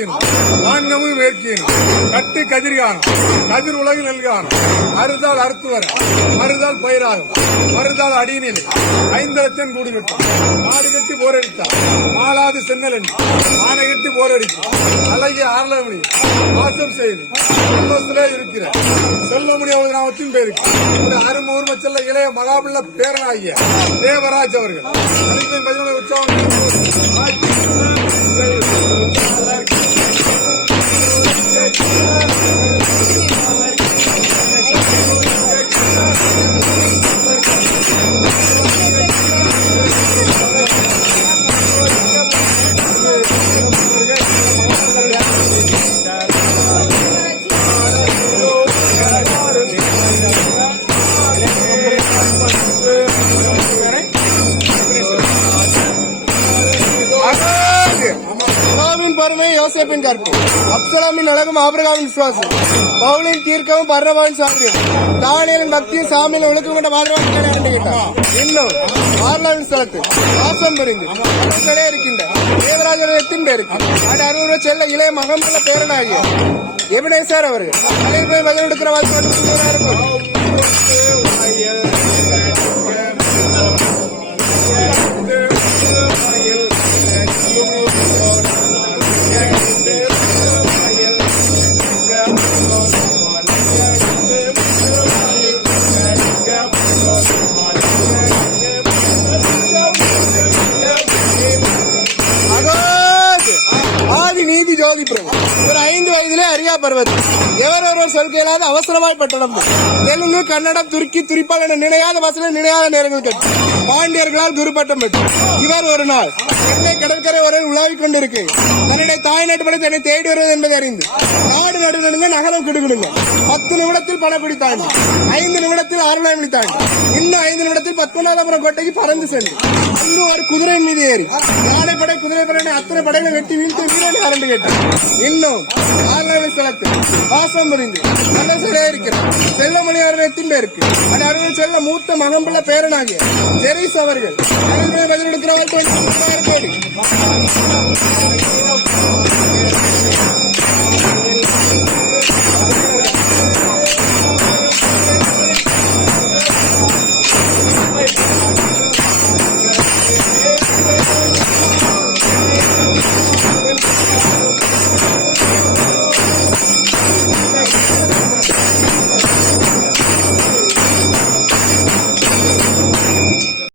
கிழக்கீனும் வான்கமும் மேற்கீனும் கட்டு கதிர்கானம் கதிர் உலகு நெல்கானம் அறுதால் அறுத்துவர மறுதால் பயிராகும் மறுதால் அடியினில் ஐந்தலத்தன் கூடுகட்டும் நாடு கட்டி போரடித்தார் மாலாது சென்னல் எண்ணி ஆனை கட்டி போரடிக்கும் அழகிய ஆரலமணி வாசம் செய்து சந்தோஷத்திலே இருக்கிற செல்வமணி அவங்க நாமத்தின் பேருக்கு ஒரு அருமை ஊர்ம செல்ல இளைய மகாபிள்ள பேரனாகிய தேவராஜ் அவர்கள் அனைத்தையும் பதினொன்று உற்சவம் யோசேப்பின் கற்பு அப்சலாமின் அழகும் ஆபிரகாமின் விசுவாசம் பவுலின் தீர்க்கவும் பர்னபாவின் சாமியம் தானியலின் பக்தியும் சாமியில் ஒழுக்கம் கொண்ட மாதிரியாக கேட்டார். இன்னும் ஆர்லாவின் ஸ்தலத்தில் வாசம் புரிந்து இருக்கின்ற தேவராஜத்தின் பேருக்கு அது 60 செல்ல இளைய மகம்புள்ள பேரனாகிய எபினேசர் அவர்கள் தலைவர் போய் பதில் எடுக்கிற வாய்ப்பு நீதி ஜோதி பிரபு ஒரு 5 வயதிலே அறியா பருவத்தில் எவர் சொல் கேளாத அவசரமாய் பட்டணம் தெலுங்கு கன்னடம் துருக்கி துரிப்பால் என நினையாத வசனம் நினையாத நேரங்கள் கற்று பாண்டியர்களால் குருப்பட்டம் பெற்று இவர் ஒரு நாள் சென்னை கடற்கரை ஒரு உலாவிக் கொண்டிருக்கு தன்னுடைய தாய் நாட்டுப்படி தன்னை தேடி வருவது என்பதை அறிந்து நாடு நடுநடுங்க நகரம் கிடுகிடுங்க 10 நிமிடத்தில் பணப்பிடி தாண்டி 5 நிமிடத்தில் ஆரணாமணி தாண்டி இன்னும் 5 நிமிடத்தில் 19ஆம் கோட்டைக்கு பறந்து சென்று அங்கு ஒரு குதிரையின் மீது ஏறி யானைப்படை குதிரை படை அத்தனை படைகளை வெட்டி வீழ்த்து வீரன் அரண்டு கேட்டார். இன்னும் ஆரணாமணி ஸ்தலத்தில் வாசம் புரிந்து நல்ல சிலையா இருக்கிறார் செல்வமணி அவர்களின் பேருக்கு அது அருகில் செல்ல மூத்த மகம்புள்ள பேரனாகிய ஜெரிஸ் அவர்கள் பதில் எடுக்கிறவர்கள்